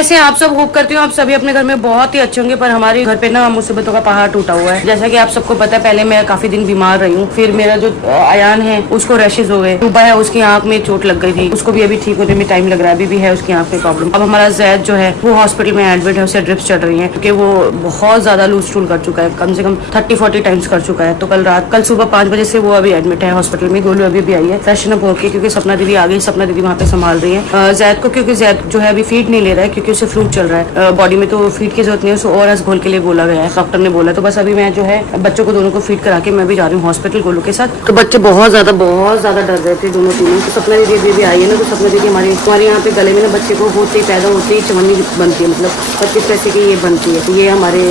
कैसे आप सब? होप करती हूँ आप सभी अपने घर में बहुत ही अच्छे होंगे। पर हमारे घर पे ना मुसीबतों का पहाड़ टूटा हुआ है। जैसा कि आप सबको पता है, पहले मैं काफी दिन बीमार रही हूँ। फिर मेरा जो अयान है उसको रैशेज हो गए। टूबा है, उसकी आंख में चोट लग गई थी, उसको भी अभी ठीक होने में टाइम लग रहा है। अभी भी है उसकी आंख में प्रॉब्लम। अब हमारा जैद जो है वो हॉस्पिटल में एडमिट है, उसे ड्रिप्स चढ़ रही है क्योंकि वो बहुत ज्यादा लूज टूल कर चुका है, कम से कम 30-40 टाइम्स कर चुका है। तो कल सुबह 5 बजे से वो अभी एडमिट है हॉस्पिटल में। गोलू अभी भी आई है फ्रेशन अप होकर, क्योंकि सपना दीदी आ गई। सपना दीदी वहाँ पे संभाल रही है जैद को, क्योंकि जैद जो है अभी फीड नहीं ले रहा है क्योंकि उसे फ्लू चल रहा है बॉडी में, तो फीड की जरूरत नहीं है। उसे ओआरएस घोल के लिए बोला गया है, डॉक्टर ने बोला। तो बस अभी मैं जो है बच्चों को दोनों को फीड करा के मैं भी जा रही हूँ हॉस्पिटल गोलू के साथ। तो बच्चे बहुत ज्यादा डर रहे थे दोनों तीनों। तो सपना दीदी भी आई है ना, तो सपना दीदी हमारे यहाँ पे गले में ना बच्चे को होते ही पैदा होते ही चवन्नी बनती है, मतलब 25 पैसे की ये बनती है। ये हमारे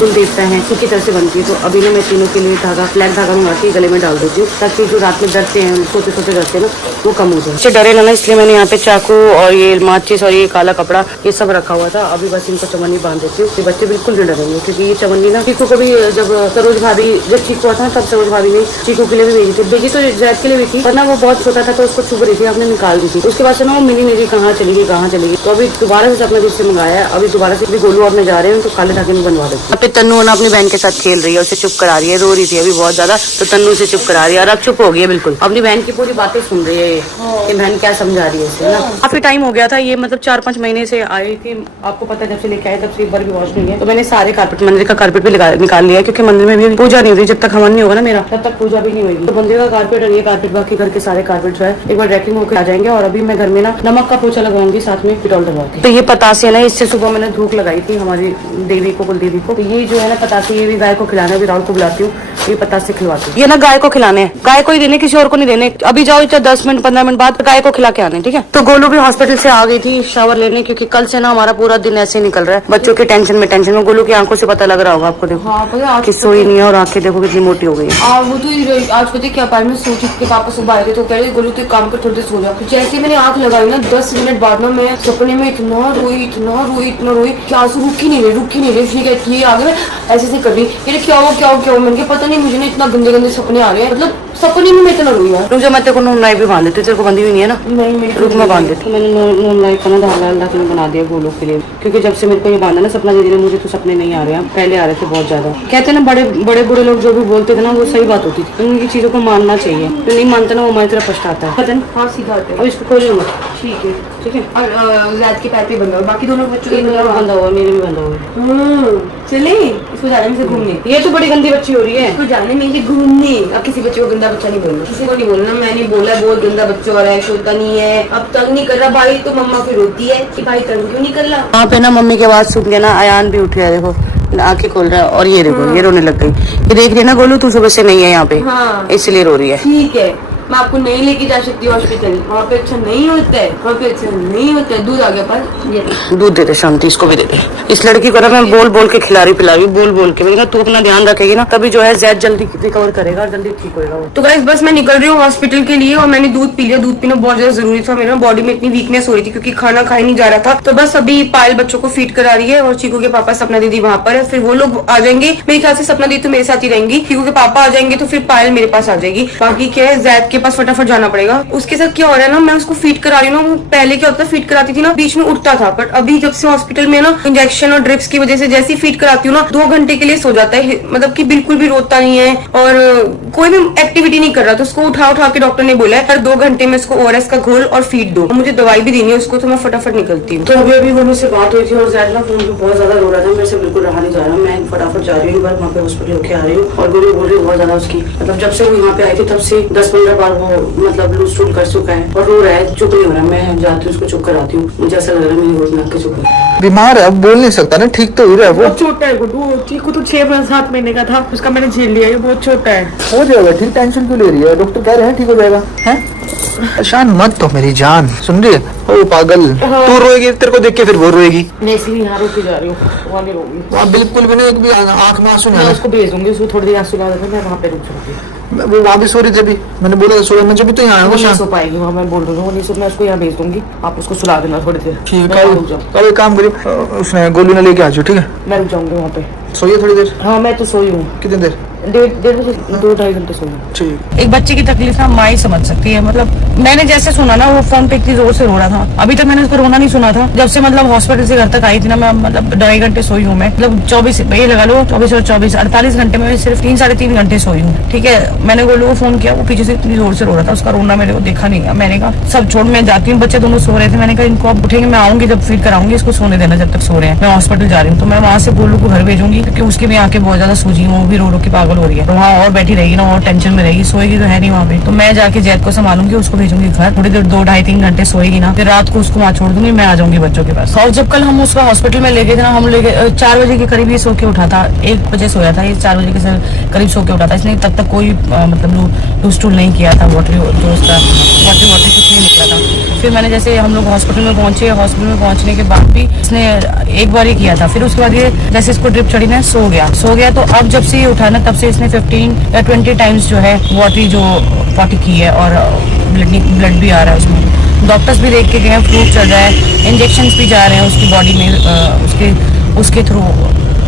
कुल देवता है उनकी तरह से बनती है। तो अभी ना मैं तीनों के लिए धागा, ब्लैक धागा मंगा के गले में डाल देती हूँ ताकि जो रात में डरते हैं, सोते सोते डरते हैं ना, वो कम हो जाए। बच्चे डरे ना, इसलिए मैंने यहाँ पे चाकू और ये माचिस और ये काला कपड़ा ये सब रखा हुआ था। अभी बस इनको चवन्नी बांध देती हूँ, बच्चे बिल्कुल नहीं डरेंगे। क्योंकि ये चवन्नी ना चीकू को भी, जब सरोज भाभी जब चीकू आता तब सरोज भाभी ने चीकू के लिए भी भेजी तो जैद के लिए भी थी, पर ना वो बहुत छोटा था तो उसको चुभ रही थी, आपने निकाल दी थी। उसके बाद से ना वो मिली नहीं, कहाँ चलेगी। तो अभी दोबारा से अपने जिससे मंगाया है। अभी दोबारा से गोलू और मैं जा रहे हैं तो काले धागे में बनवा देते। अब तन्नू ना अपनी बहन के साथ खेल रही है, उसे चुप करा रही है, रो रही थी अभी बहुत ज्यादा, तो तन्नू से चुप करा रही है और अब चुप हो गई है बिल्कुल। अपनी बहन की पूरी बातें सुन रही है कि बहन क्या समझा रही है इसे ना। काफी टाइम हो गया था, ये मतलब 4-5 महीने से आई थी, आपको पता है। जब से लेके आए तब से एक बार भी वॉश नहीं है। तो मैंने सारे कारपेट, मंदिर का कारपेट भी निकाल लिया क्योंकि मंदिर में भी पूजा नहीं हुई। जब तक हवन नहीं होगा ना मेरा, तब तक पूजा भी नहीं होगी। तो मंदिर का कारपेट और ये कारपेट, बाकी घर के सारे कारपेट जो है एक बार ड्राई क्लीन होकर आ जाएंगे। और अभी मैं घर में ना नमक का पोछा लगाऊंगी, साथ में डिटॉल डलवाऊंगी। तो ये पतासे है ना, इससे सुबह मैंने धूप लगाई थी हमारी देवी को, कुल देवी को। तो ये जो है ना पतासे, ये भी गाय को खिलाना है। राहुल को बुलाती हूँ, ये पतासे खिलवाती हूँ। ये ना गाय को खिलाने हैं, गाय को ही देने, किसी और को नहीं देने। अभी जाओ 10 मिनट 15 मिनट बाद गाय को खिला के आने, ठीक है। तो गोलू भी हॉस्पिटल से आ गई थी शावर लेने, क्योंकि कल से ना हमारा पूरा दिन ऐसे निकल रहा है बच्चों के टेंशन में। गोलू की आंखों से पता लग रहा होगा आपको, देखो कि सोई नहीं है और आंखें देखो कितनी मोटी हो गई। वो तो आज पता क्या पाया, मैं सोची के पापा सुबह आए थे तो कह रहे गोलू तो काम कर, थोड़ी देर सो जाओ। जैसे मैंने आंख लगाई ना 10 मिनट बाद ना मैं सपने में इतना रोई कि आंसू रुक ही नहीं रहे। फिर कहती है आगे ऐसे कर रही, क्या हो मैंने पता नहीं, मुझे ना इतना गंदे सपने आ रहे हैं, मतलब सपने में मैं इतना रोई यार। रुक जा, मैं तेरे को नून लाई भी बांध देती हूँ, तेरे को बंधी हुई नहीं है ना। नहीं, रुक मैं बांध देती हूँ। मैंने नून लाई का ना धागा बना दिया गोलू के लिए, क्योंकि जब से मेरे को ये बांधा ना सपना दीदी ने, मुझे तो सपने नहीं आ रहे हैं, पहले आ रहे थे बहुत ज्यादा। कहते ना बड़े बुरे लोग जो भी बोलते थे ना, वो सही बात होती थी। उनकी चीजों को मानना चाहिए, जो नहीं मानता ना वो हमारी तरफ पछताता है। पता नहीं, हाँ सीधा आता है। अब इसको खोल लूंगा, ठीक है। और जैद के पैर पे बंधा हुआ, बाकी दोनों बच्चों के बंधा हुआ, मेरे भी बंधा हुआ। चले इसको जाने में से घूमने। ये तो बड़ी गंदी बच्ची हो रही है, इसको जाने में से घूमने। अब किसी बच्चे को गंदा बच्चा नहीं बोलना, किसी को नहीं बोलना। मैंने बोला बहुत गंदा बच्चा हो रहा है, सोता नहीं है, अब तंग नहीं कर रहा भाई, तो मम्मा फिर रोती है कि भाई तंग क्यों नहीं कर रहा। वहाँ पे ना मम्मी की आवाज सुन के ना अयान भी उठ गया, देखो आंखें खोल रहा है। और ये देखो ये रोने लग गई। ये देख रही है ना गोलू, तू सुबह से नहीं है यहाँ पे, इसलिए रो रही है। ठीक है, मैं आपको नहीं लेके जा सकती हॉस्पिटल, वहाँ पे अच्छा नहीं होता है। दूध आ गया, पर दूध दे दे शांति, इसको भी दे दे। इस लड़की को ना मैं बोल के खिला रही पिला बोल के। मैंने तू अपना ध्यान रखेगी ना, तभी जो है जैद जल्दी रिकवर करेगा और जल्दी ठीक होगा। तो गाइस बस मैं निकल रही हूँ हॉस्पिटल के लिए, और मैंने दूध पी लिया। दूध पीना बहुत ज्यादा जरूरी था, मेरे बॉडी में इतनी वीकनेस हो रही थी क्योंकि खाना खाया नहीं जा रहा था। तो बस अभी पायल बच्चों को फीड करा रही है और चीकू के पापा सपना दीदी वहाँ पर है। फिर वो लोग आ जाएंगे, मेरे ख्याल से सपना दीदी तो मेरे साथ ही रहेंगी, चीकू के पापा आ जाएंगे तो फिर पायल मेरे पास आ जाएगी। बाकी क्या है, जैद के पास फटाफट जाना। उसके साथ क्या हो रहा है ना, मैं उसको फीड करा रही हूँ ना। पहले क्या होता है, फीड कराती थी ना बीच में उठता था, बट अभी जब से हॉस्पिटल में ना इंजेक्शन और ड्रिप्स की वजह से जैसी फीड कराती हूँ ना 2 घंटे के लिए सो जाता है, मतलब कि बिल्कुल भी रोता नहीं है और कोई भी एक्टिविटी नहीं कर रहा। तो उसको उठा के डॉक्टर ने बोला है हर 2 घंटे में उसको ओआरएस का घोल और फीड दो। मुझे दवाई भी देनी है उसको, तो मैं फटाफट निकलती हूँ। तो अभी वो मुझसे बात हुई थी और जैद ना फोन पे बहुत ज्यादा रो रहा था, मेरे से बिल्कुल रहा नहीं जा रहा। मैं फटाफट जा रही हूँ, वहाँ पे हॉस्पिटल होके आ रही हूँ। और गोली बोल रही बहुत ज्यादा उसकी, मतलब जब से वो यहाँ पे आई थी तब से 10-15 बार वो मतलब लूज टूल कर चुका है और रो रहा है, चुप नहीं हो रहा। मैं जाती हूँ उसको चुप कराती हूँ, मुझे ऐसा लग रहा है मेरी रोज नाक के चुप है। बीमार है, अब बोल नहीं सकता ना, ठीक तो हो रहा है वो। बहुत छोटा है गुड्डू, चीकू तो 6-7 महीने का था, उसका मैंने झेल लिया, ये बहुत छोटा है। हो जाएगा ठीक, टेंशन क्यों ले रही है, डॉक्टर कह रहे हैं ठीक हो जाएगा। हैं परेशान मत तो मेरी जान, सुन रही है? ओ पागल, तू रोएगी तेरे को देख के फिर वो रोएगी। मैं इसलिए यहाँ रोके जा रही हूँ, वहाँ नहीं रोगी। बिल्कुल भी नहीं, एक भी आंख में आंसू नहीं। मैं उसको भेज दूंगी, उसको थोड़ी देर आंसू ला देगा, मैं वहाँ पे रुक जाऊंगी। वो वहाँ भी सो रही थी अभी, मैंने बोला था सोया, मैं जब भी तो यहाँ आया वो हूँ। नहीं सो पाएगी वहाँ, मैं बोल रही हूँ वो नहीं सो, मैं उसको यहाँ भेज दूंगी, आप उसको सुला देना थोड़ी देर। ठीक मैं है, रुक जाऊँ, कल एक काम करिए, उसने गोली ना लेके आ जाओ, ठीक है? मैं रुक जाऊंगी वहाँ पे। सोइए थोड़ी देर। हाँ मैं तो सोई हूँ, कितनी देर? 2-2.5 घंटे सोई हूँ। ठीक। एक बच्चे की तकलीफ ना माँ ही समझ सकती है। मतलब मैंने जैसे सुना ना, वो फोन पे इतनी जोर से रो रहा था, अभी तक मैंने उसको रोना नहीं सुना था। जब से मतलब हॉस्पिटल से घर तक आई थी ना, मैं मतलब 2.5 घंटे सोई हूँ मैं, मतलब 24 ये लगा लो 24 और 24 48 घंटे में सिर्फ 3-3.5 घंटे सोई हूँ। ठीक है, मैंने गोलू को फोन किया, वो पीछे से इतनी जोर से रो रहा था, उसका रोना मेरे को देखा नहीं गया। मैंने कहा सब छोड़, मैं जाती हूँ, बच्चे दोनों सो रहे थे, मैंने कहा इनको अब उठेंगे, मैं आऊंगी जब फीड कराऊंगी, इसको सोने देना जब तक सो रहे हैं, मैं हॉस्पिटल जा रही हूँ। तो मैं वहाँ से गोलू को घर भेजूंगी, क्योंकि उसकी भी आंखें बहुत ज्यादा सूजी, वो भी रो रो के पागल हो रही है, तो वहाँ और बैठी रहेगी ना, और टेंशन में रहेगी, सोएगी तो है नहीं वहाँ पे। तो मैं जाके जैद को संभालूंगी, उसको भेजूंगी घर, थोड़ी देर 2-2.5-3 घंटे सोएगी ना, फिर रात को उसको वहाँ छोड़ दूंगी, मैं आ जाऊंगी बच्चों के पास। और जब कल हम उसको हॉस्पिटल में ले गए थे ना, हम लेके 4 बजे के करीब ये सो के उठा था, 1 बजे सोया था, ये 4 बजे के करीब सो के उठा था। इसने तब तक कोई मतलब लूज टूल नहीं किया था, वाटरी जो उसका वाटरी कुछ नहीं निकला था। फिर मैंने जैसे हम लोग हॉस्पिटल में पहुंचे, हॉस्पिटल में पहुंचने के बाद भी इसने एक बार ही किया था, फिर उसके बाद ये जैसे इसको ड्रिप चढ़ी ना, सो गया। तो अब जब से ये उठा ना, तब से इसने 15 या 20 टाइम्स जो है वाटरी जो पॉटी की है, और ब्लड भी आ रहा है उसमें। डॉक्टर्स भी देख के गए हैं, फ्लूइड चल रहा है, इंजेक्शंस भी जा रहे हैं उसकी बॉडी में, उसके थ्रू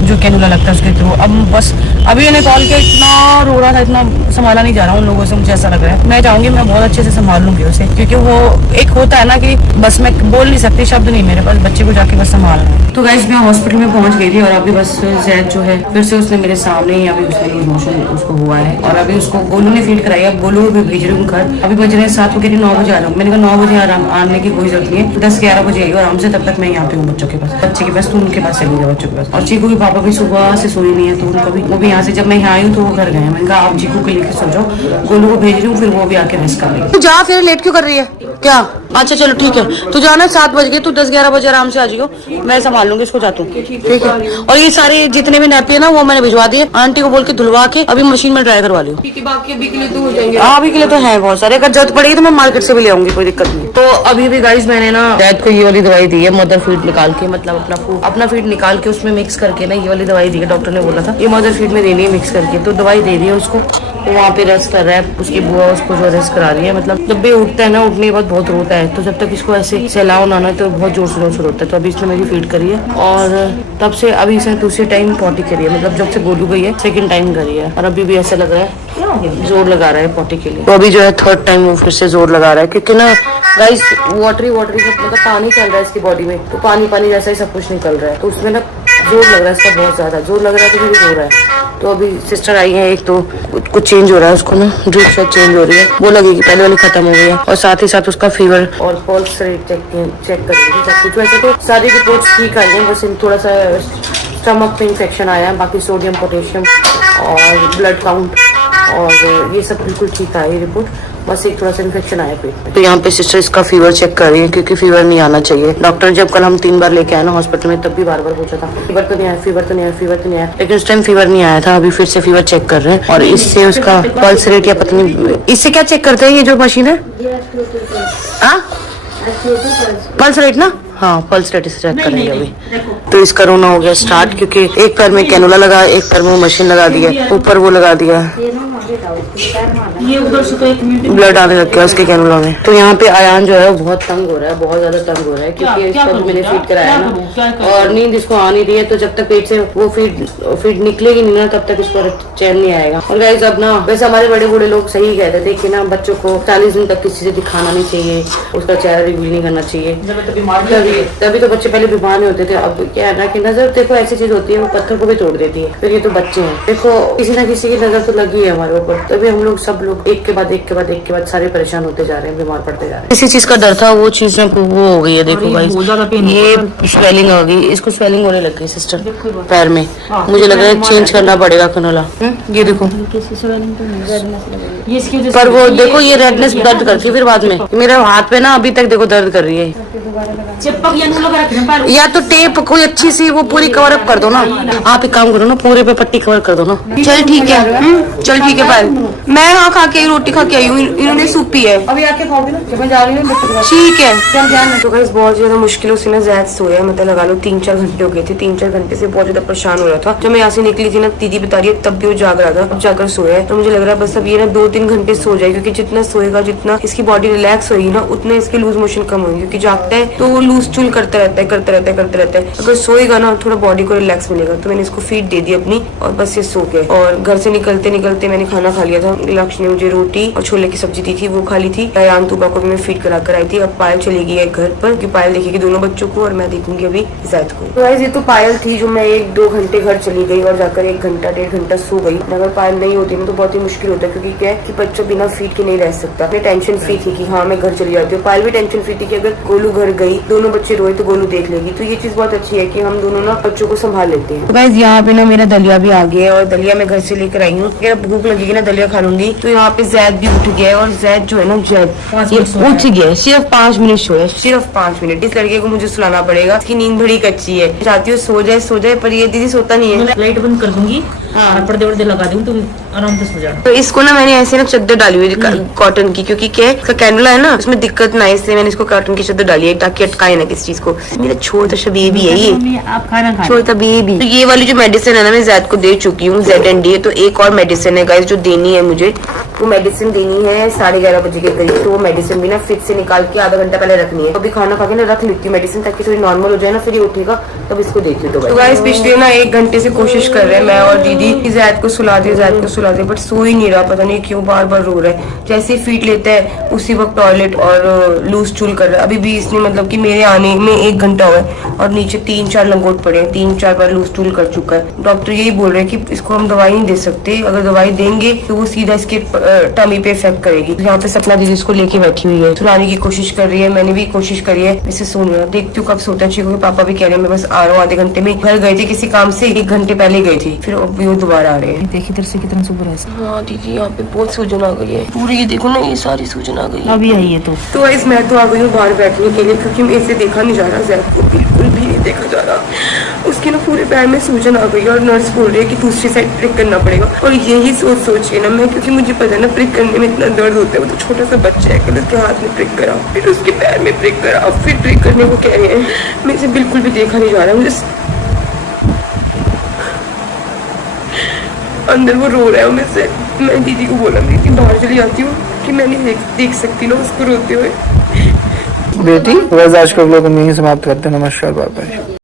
जो कैनुला लगता है उसके थ्रू। अब बस अभी मैंने कॉल किया, इतना रो रहा था, इतना संभाला नहीं जा रहा उन लोगों से, मुझे ऐसा लग रहा है। मैं चाहूंगी मैं बहुत अच्छे से संभाल लूंगी उसे, क्योंकि वो एक होता है ना कि बस मैं बोल नहीं सकती, शब्द नहीं मेरे पास, बच्चे को जाके बस संभालना है। तो गाइस मैं हॉस्पिटल में पहुंच गई थी, और अभी बस जैद जो है फिर से उसने मेरे सामने ही अभी उसने लूज मोशन उसको हुआ है, और अभी उसको गोलू ने फीड कराई। अब गोलू भी भेज रही हूँ घर, अभी बज रहे हैं 7, वो कह रही 9 बजे आ रहा हूँ। मैंने कहा 9 बजे आने की कोई जरूरत नहीं है, 10-11 बजे आएगी आराम से, तब तक मैं यहाँ पे हूँ बच्चों के पास, बच्चे के पास, तो उनके पास चली जाए बच्चों के पास। और चीकू के पापा भी सुबह से सोई नहीं है, तो उनको भी वो भी यहाँ से, जब मैं यहाँ आई हूँ तो वो घर गए हैं। मैंने कहा आप चीकू के लेके सो जाओ, गोलू को भेज रही हूँ, फिर वो भी आके रेस्ट कर लेगी। तू जा, फिर लेट क्यों कर रही है क्या? अच्छा चलो ठीक है, तू जाना 7 बज गए, तू 10-11 बजे आराम से आ जाइयो, मैं संभाल लूंगी इसको, जाता हूँ ठीक है। और ये सारे जितने भी नैपी है ना, वो मैंने भिजवा दिए, आंटी को बोल के धुलवा के अभी मशीन में ड्राई करवा ली। बाकी अभी के लिए तो हो जाएंगे, हाँ अभी के लिए तो है बहुत सारे, अगर जरूरत पड़ेगी तो मैं मार्केट से भी ले आऊंगी, कोई दिक्कत नहीं। तो अभी भी गाइस मैंने ना जैद को ये वाली दवाई दी है, मदर फीड निकाल के, मतलब अपना फीड निकाल के उसमें मिक्स करके ना, ये वाली दवाई दी है, डॉक्टर ने बोला था ये मदर फीड में देनी है मिक्स करके, तो दवाई दे दी है उसको। तो वहाँ पे रेस्ट कर रहा है, उसकी बुआ उसको जो रेस्ट करा रही है। मतलब जब भी उठता है ना, उठने के बाद बहुत रोता है, तो जब तक इसको ऐसे सहलाओ ना ना, तो बहुत जोर से रोता है। तो अभी इसने मेरी फीड करी है, और तब से अभी इसने दूसरी टाइम पॉटी करी है, मतलब जब से गोलू गई है 2nd टाइम करी है, और अभी भी ऐसा लग रहा है जोर लगा रहा है पॉटी के लिए। तो अभी जो है 3rd टाइम वो फिर से जोर लगा रहा है, क्योंकि ना गाइस वाटरी सब मतलब पानी चल रहा है इसकी बॉडी में, तो पानी जैसा ही सब कुछ निकल रहा है, तो उसमें ना जोर लग रहा है इसका, बहुत ज्यादा जोर लग रहा है, तो फिर रो रहा है। तो अभी सिस्टर आई है एक, तो कुछ चेंज हो रहा है उसको ना, ड्रिप शायद चेंज हो रही है, वो लगेगी, पहले वाली खत्म हो गई है, और साथ ही साथ उसका फीवर और पल्स रेट चेक करेंगे सब कुछ। वैसे तो सारी रिपोर्ट्स ठीक आई हैं, बस थोड़ा सा स्टमक पे इन्फेक्शन आया है, बाकी सोडियम पोटेशियम और ब्लड काउंट और ये सब बिल्कुल ठीक आई रिपोर्ट, बस एक थोड़ा सा इन्फेक्शन आया पेट में। तो यहाँ पे सिस्टर इसका फीवर चेक कर रही है, क्योंकि फीवर नहीं आना चाहिए। डॉक्टर जब कल हम 3 बार लेके आए ना हॉस्पिटल में, तब भी बार पूछा था फीवर तो नहीं आया, फीवर तो नहीं आया, फीवर तो नहीं आया, लेकिन उस टाइम फीवर नहीं आया था। अभी फिर से फीवर चेक कर रहे हैं, और इससे उसका पल्स रेट या पता नहीं, इससे क्या चेक करते हैं ये जो मशीन है, पल्स रेट ना, हाँ पल्स रेट से चेक करेंगे अभी। तो इसका रोना हो गया स्टार्ट, क्योंकि एक पैर में कैनुला लगा, एक पैर में मशीन लगा दी है, ऊपर वो लगा दिया, ये उधर से तो ब्लड आने लग गया उसके कैनुला में। तो यहाँ पे आयान जो है बहुत तंग हो रहा है, बहुत ज्यादा तंग हो रहा है, क्योंकि इसका भी मैंने फीड कराया ना, और नींद इसको आ नहीं रही है, तो जब तक पेट से वो फीड निकलेगी नहीं ना, तब तक इसको चैन नहीं आएगा। और गाइस अब ना, वैसे हमारे बड़े बूढ़े लोग सही कहते थे कि ना बच्चों को 40 दिन तक किसी से दिखाना नहीं चाहिए, उसका चेहरा रिवील नहीं करना चाहिए, तभी तो बच्चे पहले बीमार नहीं होते थे। अब क्या है ना कि नजर देखो ऐसी चीज होती है, वो पत्थर को भी तोड़ देती है, फिर ये तो बच्चे हैं, देखो किसी ना किसी की नजर तो लगी है हमारे ऊपर, तभी हम लोग सब लोग एक के बाद सारे परेशान होते जा रहे हैं, बीमार पड़ते जा रहे हैं। इसी चीज का डर था, वो चीज में वो हो गई है, देखो भाई ये स्वेलिंग हो गई, इसको स्वेलिंग होने लग गई सिस्टर पैर में, मुझे लग रहा है चेंज करना पड़ेगा कैनुला। ये देखो, पर वो देखो ये रेडनेस दर्द करती है फिर बाद में, मेरे हाथ पे ना अभी तक देखो दर्द कर रही है। चिपक या नूल लगा रखना पैर। या तो टेप कोई अच्छी सी वो पूरी कवर अप कर दो ना। आप एक काम करो ना, पूरे पे पट्टी कवर कर दो ना। चल ठीक है, चल ठीक है पायल। मैं यहाँ खा के आई, रोटी खा के आई हूँ, इन्होंने सूप पी है। अभी आके खाओगे ना जब मैं जा रही हूँ बच्चों के साथ। ठीक है चल ध्यान रखो। गाइस बहुत ज्यादा मुश्किलों से ना ज़ैद सोया, मतलब लगा लो 3-4 घंटे हो गए थे। 3-4 घंटे से बहुत ज्यादा परेशान हो रहा था। जब मैं यहाँ से निकली थी ना, दीदी बता रही है तब भी वो जाग रहा था, अब जाकर सोया है। तो मुझे लग रहा है बस अब ये ना 2-3 घंटे सो जाए, क्योंकि जितना सोएगा, जितना इसकी बॉडी रिलैक्स होगी ना, उतना इसके लूज मोशन कम होंगे। क्योंकि जागता है तो वो लूज चुल करता रहता है। अगर सोएगा ना थोड़ा बॉडी को रिलैक्स मिलेगा। तो मैंने इसको फीड दे दी अपनी और बस ये सो गया। और घर से निकलते निकलते मैंने खाना खा लिया था। लक्ष्य ने मुझे रोटी और छोले की सब्जी दी थी, वो खा ली थी। अयान तूबा को भी मैं फीड करा कर आई थी। अब पायल चली गई है घर पर, क्योंकि पायल देखेगी दोनों बच्चों को और मैं देखूंगी अभी ज़ैद को। तो गाइस ये तो पायल थी जो मैं 1-2 घंटे घर चली गई और जाकर 1 घंटा 1.5 घंटा सो गई। अगर पायल नहीं होती ना तो बहुत ही मुश्किल होता, क्योंकि क्या है कि बच्चा बिना फीड के नहीं रह सकता। मैं टेंशन फ्री थी कि हाँ मैं घर चली जाती हूँ। पायल भी टेंशन फ्री थी कि अगर गोलू घर गई, दोनों बच्चे रोए तो गोलू देख लेगी। तो ये चीज बहुत अच्छी है कि हम दोनों ना बच्चों को संभाल लेते हैं। तो गाइस यहाँ पे ना मेरा दलिया भी आ गया है और दलिया मैं घर से लेकर आई हूँ। अगर भूख लगेगी ना दलिया खा लूंगी। तो यहाँ पे ज़ैद भी उठ गया है और ज़ैद जो है ना ज़ैद ये उठ गया है। सिर्फ 5 मिनट सोया, सिर्फ 5 मिनट। इस लड़के को मुझे सुलाना पड़ेगा, इसकी नींद बड़ी कच्ची है। चाहती हूँ सो जाए पर ये दीदी सोता नहीं है। लाइट बंद कर दूंगी, हाँ पर्दे वर्दे लगा दूंगी, तुम आराम से सो जाओ। तो इसको ना मैंने ऐसे ना चद्दर डाली हुई कॉटन की, क्योंकि क्या है इसका कैंडला है ना उसमें दिक्कत ना, इसलिए मैंने इसको कॉटन की चद्दर डाली है ताकि अटकाए ना किस चीज को। मेरा छोटा सा बेबी है ये, आप खाना खा छोटा बेबी। तो ये वाली जो मेडिसिन है ना मैं ज़ैद को दे चुकी हूँ, ZND। तो एक और मेडिसिन है गाइस जो देनी है मुझे। वो मेडिसिन देनी है 11:30 बजे के करीब। तो वो मेडिसिन भी ना फ्रिज से निकाल के आधा घंटा पहले रखनी है। अभी खाना खा के ना रख लेती हूँ मेडिसिन, ताकि थोड़ी नॉर्मल हो जाए ना, फिर ये उठेगा तब इसको देती हूँ। तो गाइस पिछले ना 1 घंटे से कोशिश कर रहे हैं मैं और दीदी कि ज़ैद को सुला दे, बट सो ही नहीं रहा। पता नहीं क्यों बार बार रो रहा है। जैसे ही फीट लेता है उसी वक्त टॉयलेट और लूज चूल कर रहा है। अभी भी इसने मतलब कि मेरे आने में 1 घंटा हुआ है और नीचे 3-4 लंगोट पड़े हैं। 3-4 बार लूज चूल कर चुका है। डॉक्टर यही बोल रहे हैं कि इसको हम दवाई नहीं दे सकते, अगर दवाई देंगे तो वो सीधा इसके टमी पे इफेक्ट करेगी। यहाँ पे सपना दीदी इसको लेके बैठी हुई है, सुलाने की कोशिश कर रही है, मैंने भी कोशिश करी है। इसे सो नहीं रहा, देखती हूँ कब सोता है। क्योंकि पापा भी कह रहे हैं मैं बस आ रहा हूँ आधे घंटे में। घर गए थे किसी काम से, 1 घंटे पहले गए थे, फिर अभी वो दोबारा आ रहे हैं। देखी इधर से कितना सुपर है। हाँ दीदी यहाँ पे बहुत सूजन आ गई है पूरी, ये देखो ना ये सारी सूजन आ गई है। अभी आई है तो इस मैं तो आ गई हूँ बाहर बैठने के लिए, क्योंकि मेरे से देखा नहीं जा रहा, ज़ैद को बिल्कुल भी नहीं देखा जा रहा। उसके ना पूरे पैर में सूजन आ गई और नर्स बोल रही है कि दूसरी साइड प्रिक करना पड़ेगा। और यही सोच के ना मैं, क्योंकि मुझे पता है ना प्रिक करने में इतना दर्द होता है। वो तो छोटा सा बच्चा है, कल उसके हाथ में प्रिक करा, फिर उसके पैर में प्रिक करा, फिर प्रिक करने को कह रहे हैं। मेरे से बिल्कुल भी देखा नहीं जा रहा, मुझे अंदर वो रो रहा है मेरे से। मैं दीदी को बोला कि बाहर चली जाती हूँ, कि मैं नहीं देख सकती ना उसको रोते हुए। बेटी बस आज का व्लॉग हम यहीं समाप्त करते हैं। नमस्कार, बाय बाय।